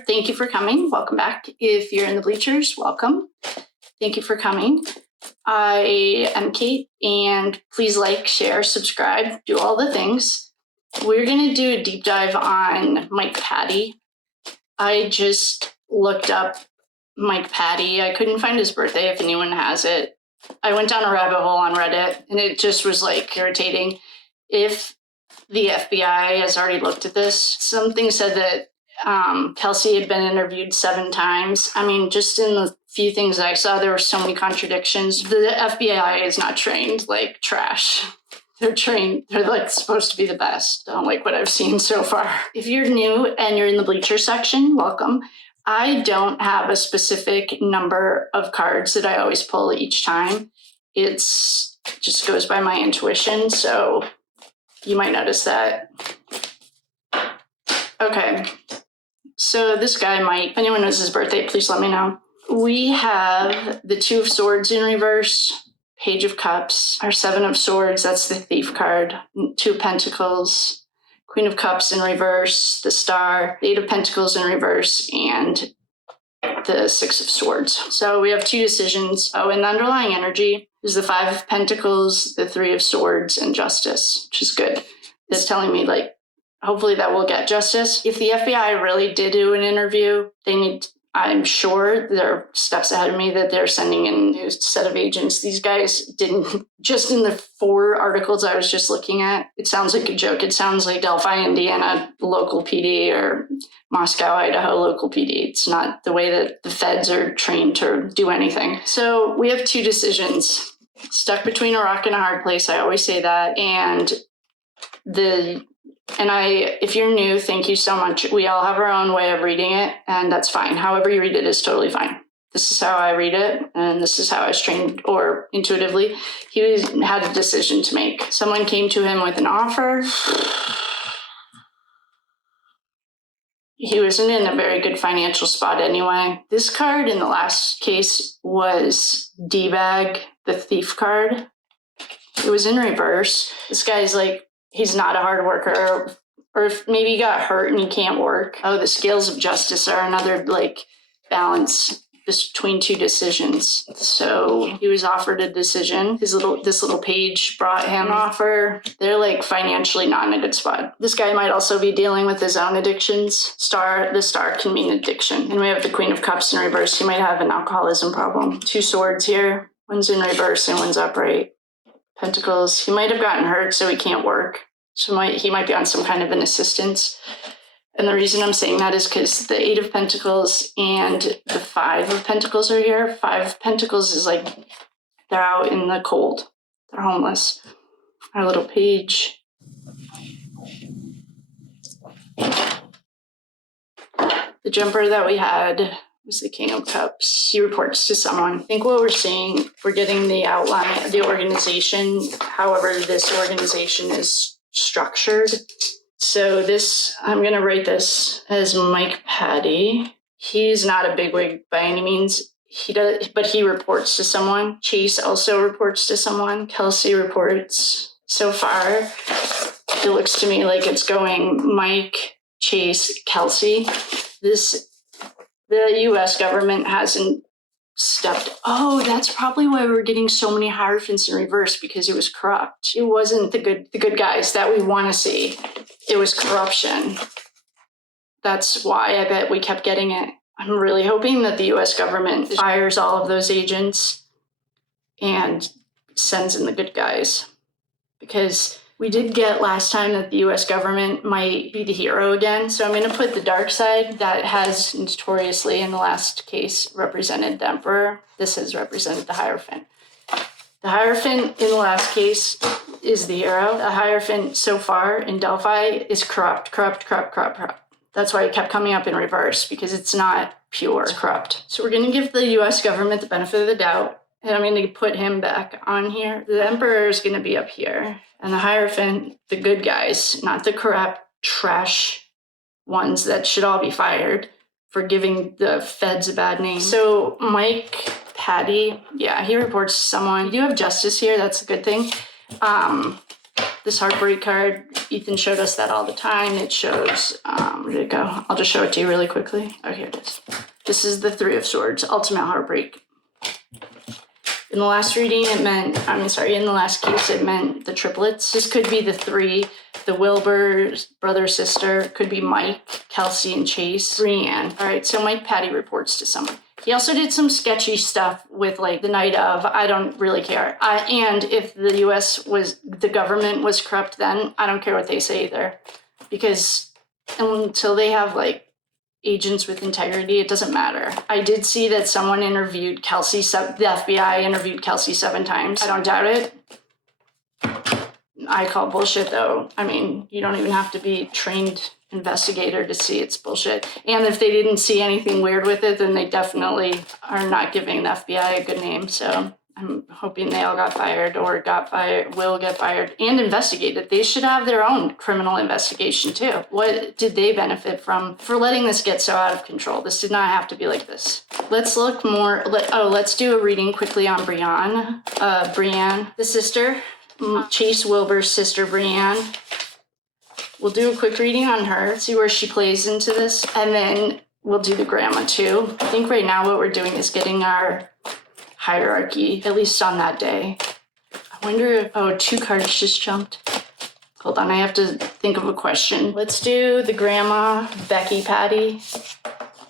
here. Thank you for coming. Welcome back. If you're in the Bleachers, welcome. Thank you for coming. I am Kate, and please like, share, subscribe, do all the things. We're going to do a deep dive on Mike Patty. I just looked up Mike Patty. I couldn't find his birthday if anyone has it. I went down a rabbit hole on Reddit, and it just was like irritating. If the FBI has already looked at this, something said that Kelsey had been interviewed 7 times. I mean, just in the few things I saw, there were so many contradictions. The FBI is not trained like trash. They're trained, they're like supposed to be the best, like what I've seen so far. If you're new and you're in the Bleacher section, welcome. I don't have a specific number of cards that I always pull each time. It just goes by my intuition, so you might notice that. Okay, so this guy Mike, if anyone knows his birthday, please let me know. We have the 2 of Swords in reverse, Page of Cups, our 7 of Swords, that's the Thief card, 2 of Pentacles, Queen of Cups in reverse, the Star, 8 of Pentacles in reverse, and the 6 of Swords. So we have 2 decisions. Oh, and the underlying energy is the 5 of Pentacles, the 3 of Swords, and Justice, which is good. It's telling me, like, hopefully that will get justice. If the FBI really did do an interview, I'm sure they're steps ahead of me that they're sending in a new set of agents. These guys didn't, just in the 4 articles I was just looking at, it sounds like a joke. It sounds like Delphi, Indiana local PD or Moscow, Idaho local PD. It's not the way that the feds are trained to do anything. So we have 2 decisions. Stuck between a rock and a hard place. I always say that. And if you're new, thank you so much. We all have our own way of reading it, and that's fine. However you read it is totally fine. This is how I read it, and this is how I was trained, or intuitively. He had a decision to make. Someone came to him with an offer. He wasn't in a very good financial spot anyway. This card in the last case was D-Bag, the Thief card. It was in reverse. This guy's like, he's not a hard worker, or if maybe he got hurt and he can't work. Oh, the Scales of Justice are another like balance between 2 decisions. So he was offered a decision. This little page brought him an offer. They're like financially not in a good spot. This guy might also be dealing with his own addictions. The star can mean addiction. And we have the Queen of Cups in reverse. He might have an alcoholism problem. 2 swords here. One's in reverse and one's upright. Pentacles. He might have gotten hurt, so he can't work. So he might be on some kind of an assistance. And the reason I'm saying that is because the 8 of Pentacles and the 5 of Pentacles are here. 5 of Pentacles is like they're out in the cold. They're homeless. Our little page. The jumper that we had was the King of Cups. He reports to someone. I think what we're seeing, we're getting the outline, the organization, however this organization is structured. So this, I'm going to rate this as Mike Patty. He's not a bigwig by any means. But he reports to someone. Chase also reports to someone. Kelsey reports. So far, it looks to me like it's going Mike, Chase, Kelsey. The U.S. government hasn't stepped. Oh, that's probably why we're getting so many Hierophants in reverse, because it was corrupt. It wasn't the good guys that we want to see. It was corruption. That's why I bet we kept getting it. I'm really hoping that the U.S. government fires all of those agents and sends in the good guys, because we did get last time that the U.S. government might be the hero again. So I'm going to put the dark side that has notoriously in the last case represented the Emperor. This has represented the Hierophant. The Hierophant in the last case is the hero. The Hierophant so far in Delphi is corrupt. That's why it kept coming up in reverse, because it's not pure. It's corrupt. So we're going to give the U.S. government the benefit of the doubt, and I'm going to put him back on here. The Emperor is going to be up here. And the Hierophant, the good guys, not the corrupt trash ones that should all be fired for giving the feds a bad name. So Mike Patty, yeah, he reports to someone. You have justice here, that's a good thing. This heartbreak card, Ethan showed us that all the time. It shows, where did it go? I'll just show it to you really quickly. Oh, here it is. This is the Three of Swords, ultimate heartbreak. In the last reading, in the last case, it meant the triplets. This could be the three, the Wilbur, brother, sister, could be Mike, Kelsey, and Chase, Brianne. All right, so Mike Patty reports to someone. He also did some sketchy stuff with like the night of, I don't really care. And if the the government was corrupt then, I don't care what they say either. Because until they have like agents with integrity, it doesn't matter. I did see that someone interviewed Kelsey, the FBI interviewed Kelsey 7 times. I don't doubt it. I call bullshit though. I mean, you don't even have to be trained investigator to see it's bullshit. And if they didn't see anything weird with it, then they definitely are not giving the FBI a good name. So I'm hoping they all got fired or will get fired and investigated. They should have their own criminal investigation too. What did they benefit from for letting this get so out of control? This did not have to be like this. Let's look more. Let's do a reading quickly on Brianne, the sister, Chase Wilbur's sister, Brianne. We'll do a quick reading on her, see where she plays into this, and then we'll do the grandma too. I think right now what we're doing is getting our hierarchy, at least on that day. I wonder if, 2 cards just jumped. Hold on, I have to think of a question. Let's do the grandma, Becky Patty,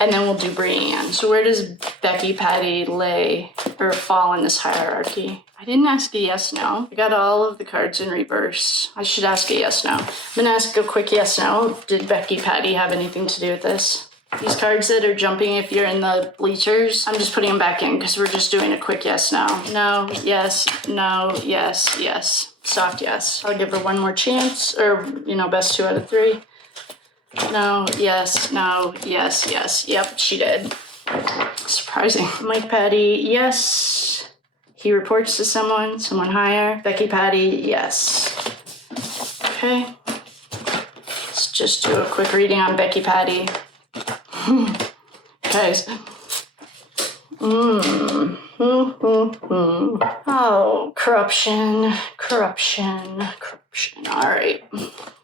and then we'll do Brianne. So where does Becky Patty lay or fall in this hierarchy? I didn't ask a yes, no. I got all of the cards in reverse. I should ask a yes, no. I'm gonna ask a quick yes, no. Did Becky Patty have anything to do with this? These cards that are jumping, if you're in the bleachers, I'm just putting them back in because we're just doing a quick yes, no. No, yes, no, yes, yes. Soft yes. I'll give her one more chance, or, best 2 out of 3. No, yes, no, yes, yes. Yep, she did. Surprising. Mike Patty, yes. He reports to someone higher. Becky Patty, yes. Okay. Let's just do a quick reading on Becky Patty. Guys. Oh, corruption. All right.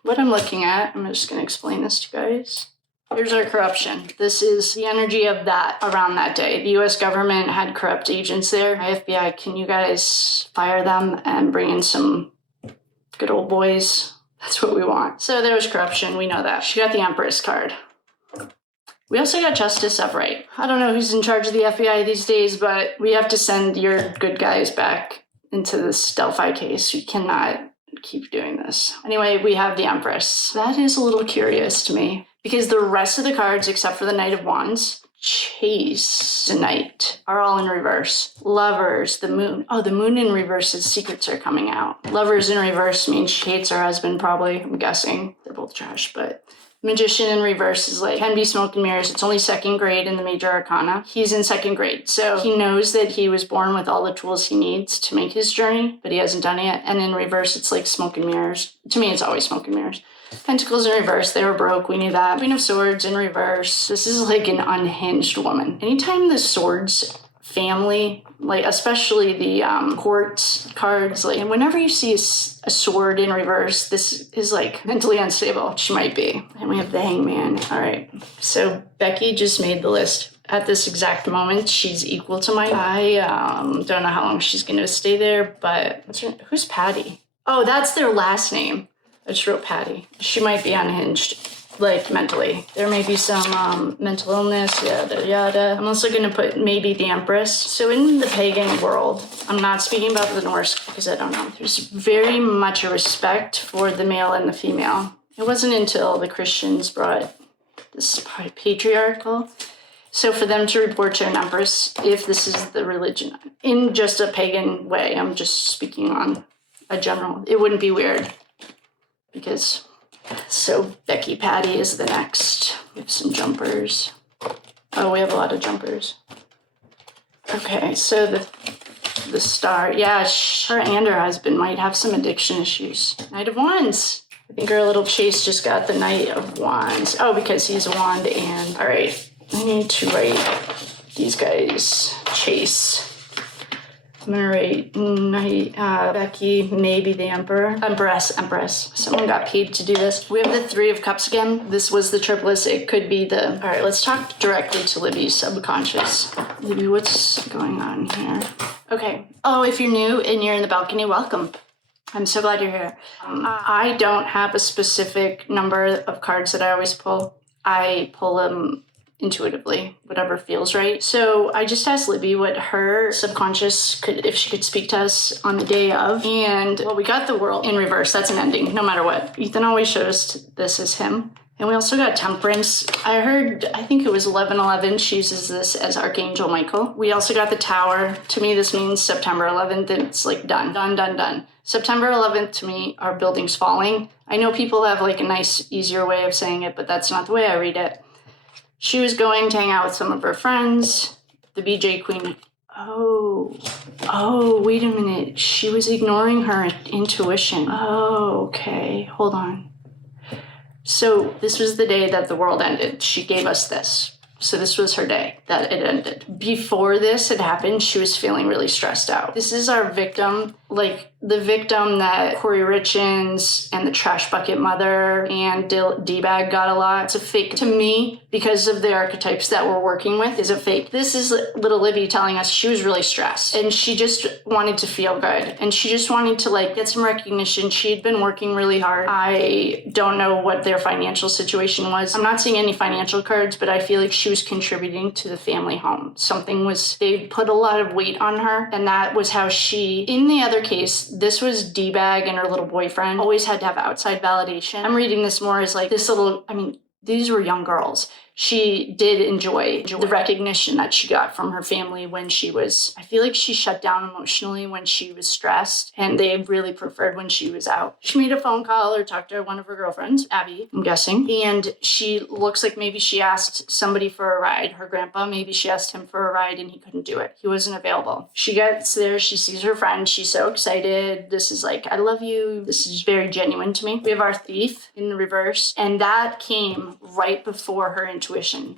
What I'm looking at, I'm just going to explain this to you guys. Here's our corruption. This is the energy of that around that day. The U.S. government had corrupt agents there. FBI, can you guys fire them and bring in some good old boys? That's what we want. So there was corruption. We know that. She got the Empress card. We also got Justice Upright. I don't know who's in charge of the FBI these days, but we have to send your good guys back into this Delphi case. We cannot keep doing this. Anyway, we have the Empress. That is a little curious to me because the rest of the cards, except for the Knight of Wands, Chase, the Knight, are all in reverse. Lovers, the Moon. Oh, the Moon in reverse, his secrets are coming out. Lovers in reverse means she hates her husband, probably. I'm guessing. They're both trash, but... Magician in reverse is like, can be smoke and mirrors. It's only 2nd grade in the major arcana. He's in 2nd grade. So he knows that he was born with all the tools he needs to make his journey, but he hasn't done it yet. And in reverse, it's like smoke and mirrors. To me, it's always smoke and mirrors. Pentacles in reverse. They were broke. We knew that. Queen of Swords in reverse. This is like an unhinged woman. Anytime the Swords family, like especially the court cards, like, and whenever you see a sword in reverse, this is like mentally unstable. She might be. And we have the Hangman. All right. So Becky just made the list. At this exact moment, she's equal to mine. I don't know how long she's going to stay there, but who's Patty? Oh, that's their last name. I just wrote Patty. She might be unhinged. Like mentally. There may be some mental illness, yada yada. I'm also going to put maybe the Empress. So in the pagan world, I'm not speaking about the Norse because I don't know. There's very much a respect for the male and the female. It wasn't until the Christians brought this patriarchal. So for them to report to an Empress, if this is the religion, in just a pagan way, I'm just speaking on a general, it wouldn't be weird because... So Becky Patty is the next. We have some jumpers. Oh, we have a lot of jumpers. Okay, so the star. Yeah, her and her husband might have some addiction issues. Knight of Wands. I think our little Chase just got the Knight of Wands. Oh, because he's a wand and... All right, I need to write these guys. Chase. I'm gonna rate Becky, maybe the Empress. Someone got paid to do this. We have the Three of Cups again. This was the triplets. It could be the... All right, let's talk directly to Libby's subconscious. Libby, what's going on here? Okay. Oh, if you're new and you're in the balcony, welcome. I'm so glad you're here. I don't have a specific number of cards that I always pull. I pull them intuitively, whatever feels right. So I just asked Libby what her subconscious could, if she could speak to us on the day of. And well, we got the World in reverse. That's an ending, no matter what. Ethan always shows this as him. And we also got Temperance. I think it was 1111. She uses this as Archangel Michael. We also got the Tower. To me, this means September 11th. It's like done. September 11th, to me, our building's falling. I know people have like a nice, easier way of saying it, but that's not the way I read it. She was going to hang out with some of her friends. The BJ Queen. Oh, wait a minute. She was ignoring her intuition. Oh, okay. Hold on. So this was the day that the world ended. She gave us this. So this was her day that it ended. Before this had happened, she was feeling really stressed out. This is our victim, like the victim that Corey Richins and the Trash Bucket Mother and D-Bag got a lot. It's a fake to me because of the archetypes that we're working with is a fake. This is little Libby telling us she was really stressed and she just wanted to feel good and she just wanted to like get some recognition. She had been working really hard. I don't know what their financial situation was. I'm not seeing any financial cards, but I feel like she was contributing to the family home. They put a lot of weight on her and that was how she, in the other case, this was D-Bag and her little boyfriend, always had to have outside validation. I'm reading this more as like these were young girls. She did enjoy the recognition that she got from her family when she was, I feel like she shut down emotionally when she was stressed and they really preferred when she was out. She made a phone call or talked to one of her girlfriends, Abby, I'm guessing, and she looks like maybe she asked somebody for a ride. Her grandpa, maybe she asked him for a ride and he couldn't do it. He wasn't available. She gets there, she sees her friend, she's so excited. This is like, I love you. This is very genuine to me. We have our Thief in the reverse and that came right before her intuition.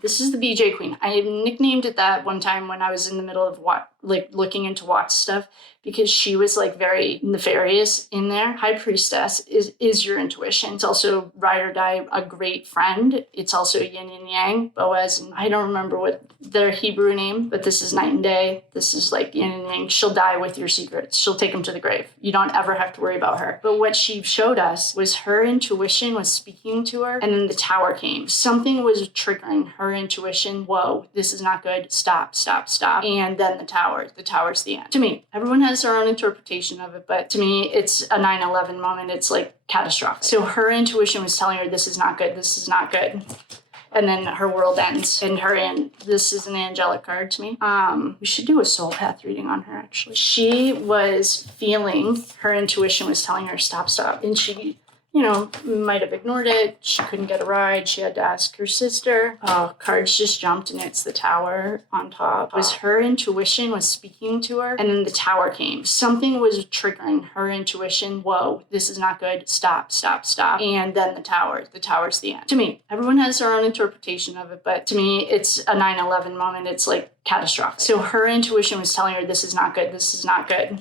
This is the BJ Queen. I nicknamed it that one time when I was in the middle of looking into Watts stuff because she was like very nefarious in there. High Priestess is your intuition. It's also ride or die, a great friend. It's also yin and yang, Boaz, and I don't remember what their Hebrew name, but this is night and day. This is like yin and yang. She'll die with your secrets. She'll take them to the grave. You don't ever have to worry about her. But what she showed us was her intuition was speaking to her and then the Tower came. Something was triggering her intuition. Whoa, this is not good. Stop. And then the Tower's the end. To me, everyone has their own interpretation of it, but to me, it's a 9/11 moment. It's like catastrophic. So her intuition was telling her, this is not good. And then her world ends and this is an angelic card to me. We should do a soul path reading on her actually. She was feeling, her intuition was telling her stop. And she, might have ignored it. She couldn't get a ride. She had to ask her sister. Oh, cards just jumped and it's the Tower on top. It was her intuition was speaking to her and then the Tower came. Something was triggering her intuition. Whoa, this is not good. Stop. And then the Tower's the end. To me, everyone has their own interpretation of it, but to me, it's a 9/11 moment. It's like catastrophic. So her intuition was telling her this is not good.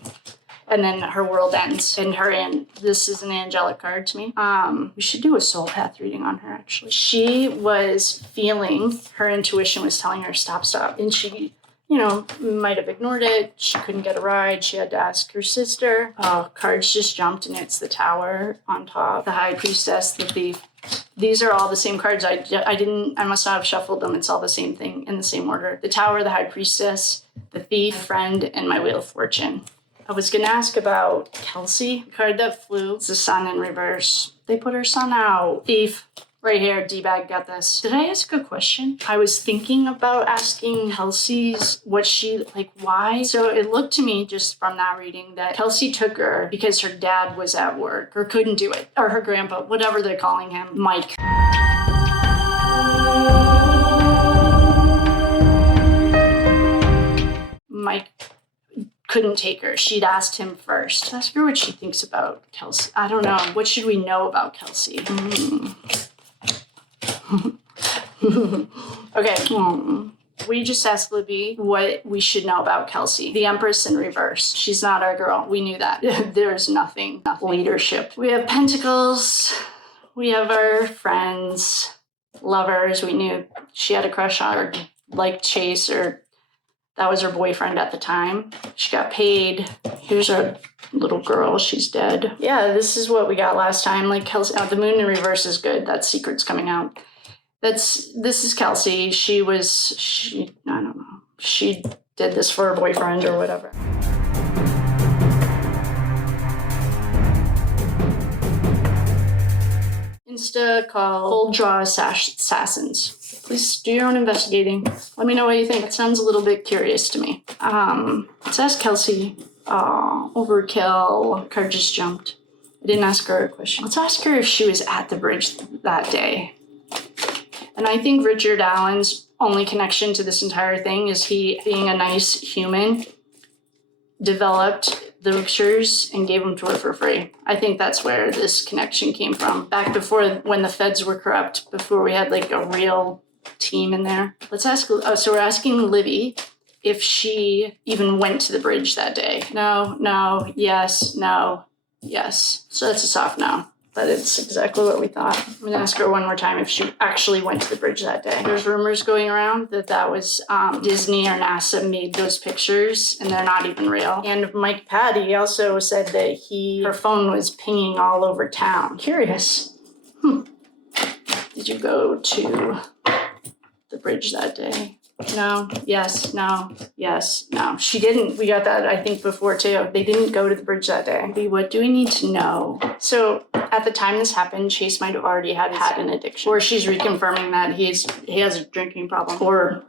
And then her world ends and this is an angelic card to me. We should do a soul path reading on her actually. She was feeling, her intuition was telling her stop. And she, might have ignored it. She couldn't get a ride. She had to ask her sister. Oh, cards just jumped and it's the Tower on top. The High Priestess, the Thief. These are all the same cards. I must not have shuffled them. It's all the same thing in the same order. The Tower, the High Priestess, the Thief, Friend, and my Wheel of Fortune. I was going to ask about Kelsey, the card that flew. It's the Sun in reverse. They put her sun out. Thief, right here, D-Bag got this. Did I ask a question? I was thinking about asking Kelsey's, why? So it looked to me just from that reading that Kelsey took her because her dad was at work or couldn't do it. Or her grandpa, whatever they're calling him, Mike. Mike couldn't take her. She'd asked him first. Ask her what she thinks about Kelsey. I don't know. What should we know about Kelsey? Okay. We just asked Libby what we should know about Kelsey. The Empress in reverse. She's not our girl. We knew that. There's nothing leadership. We have pentacles. We have our friends, lovers. We knew she had a crush on her, liked Chase, or that was her boyfriend at the time. She got paid. Here's our little girl. She's dead. Yeah, this is what we got last time. Like Kelsey, the moon in reverse is good. That secret's coming out. This is Kelsey. I don't know. She did this for her boyfriend or whatever. Insta call Full Draw Assassins. Please do your own investigating. Let me know what you think. It sounds a little bit curious to me. Let's ask Kelsey. Overkill. Card just jumped. I didn't ask her a question. Let's ask her if she was at the bridge that day. And I think Richard Allen's only connection to this entire thing is he, being a nice human, developed the pictures and gave them to her for free. I think that's where this connection came from. Back before, when the feds were corrupt, before we had like a real team in there. Let's ask, so we're asking Libby if she even went to the bridge that day. No, yes, no, yes. So that's a soft no. But it's exactly what we thought. I'm gonna ask her one more time if she actually went to the bridge that day. There's rumors going around that was Disney or NASA made those pictures and they're not even real. And Mike Patty also said that her phone was pinging all over town. Curious. Did you go to the bridge that day? No, yes, no, yes, no. She didn't. We got that, I think, before too. They didn't go to the bridge that day. What do we need to know? So at the time this happened, Chase might have already had an addiction. Or she's reconfirming that he has a drinking problem or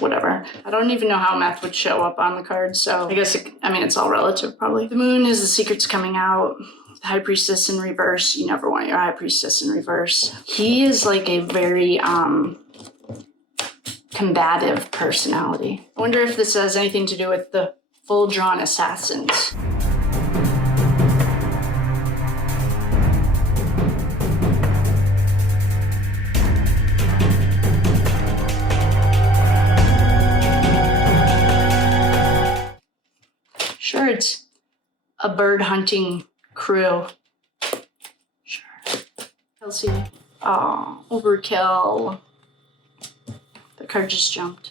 whatever. I don't even know how meth would show up on the card. So I guess, it's all relative probably. The moon is the secrets coming out. The High Priestess in reverse. You never want your High Priestess in reverse. He is like a very, combative personality. I wonder if this has anything to do with the full-drawn assassins. Sure, it's a bird hunting crew. Sure. Kelsey. Overkill. The card just jumped.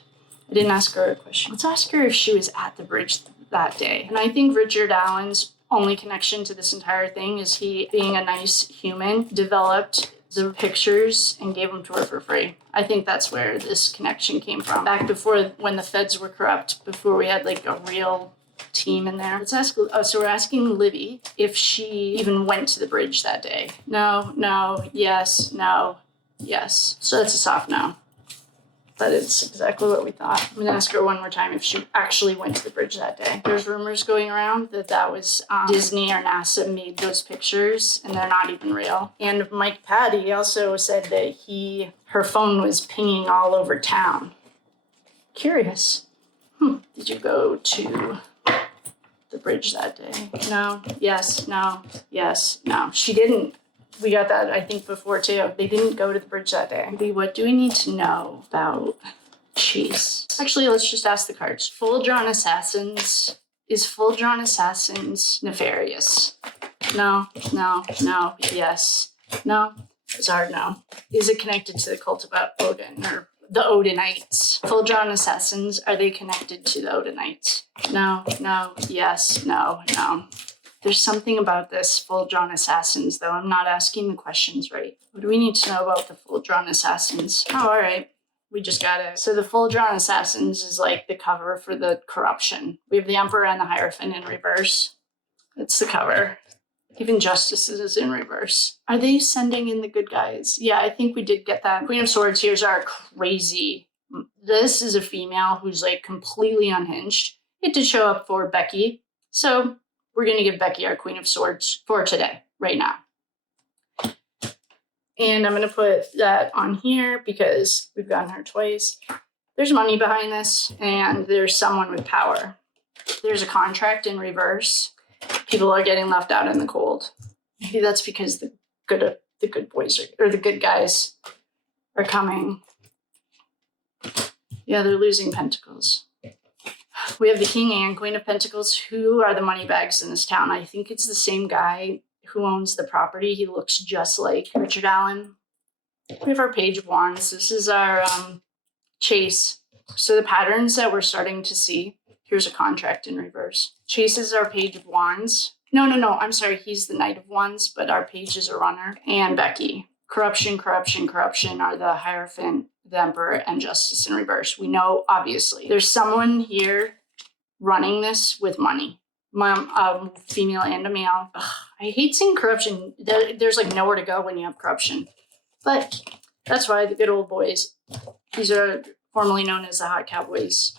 I didn't ask her a question. Let's ask her if she was at the bridge that day. And I think Richard Allen's only connection to this entire thing is he, being a nice human, developed the pictures and gave them to her for free. I think that's where this connection came from. Back before, when the feds were corrupt, before we had like a real team in there. Let's ask, so we're asking Libby if she even went to the bridge that day. No, yes, no, yes. So that's a soft no. But it's exactly what we thought. I'm gonna ask her one more time if she actually went to the bridge that day. There's rumors going around that was Disney or NASA made those pictures and they're not even real. And Mike Patty also said that her phone was pinging all over town. Curious. Did you go to the bridge that day? No, yes, no, yes, no. She didn't. We got that, I think, before too. They didn't go to the bridge that day. What do we need to know about Chase? Actually, let's just ask the cards. Full-drawn assassins. Is full-drawn assassins nefarious? No, yes. No, it's a hard no. Is it connected to the cult of Pagan or the Odinites? Full-drawn assassins, are they connected to the Odinites? No, yes, no. There's something about this full-drawn assassins, though. I'm not asking the questions right. What do we need to know about the full-drawn assassins? Oh, all right. We just got it. So the full-drawn assassins is like the cover for the corruption. We have the Emperor and the Hierophant in reverse. It's the cover. Even Justice is in reverse. Are they sending in the good guys? Yeah, I think we did get that. Queen of Swords, here's our crazy. This is a female who's like completely unhinged. It did show up for Becky. So we're going to give Becky our Queen of Swords for today, right now. And I'm going to put that on here because we've gotten her twice. There's money behind this, and there's someone with power. There's a contract in reverse. People are getting left out in the cold. Maybe that's because the good boys or the good guys are coming. Yeah, they're losing pentacles. We have the King and Queen of Pentacles. Who are the money bags in this town? I think it's the same guy who owns the property. He looks just like Richard Allen. We have our Page of Wands. This is our Chase. So the patterns that we're starting to see. Here's a contract in reverse. Chase is our Page of Wands. No. I'm sorry. He's the Knight of Wands, but our Page is a runner. And Becky. Corruption are the Hierophant, the Emperor, and Justice in reverse. We know, obviously, there's someone here running this with money. Female and a male. Ugh, I hate seeing corruption. There's like nowhere to go when you have corruption. But that's why the good old boys, these are formerly known as the Hot Cowboys.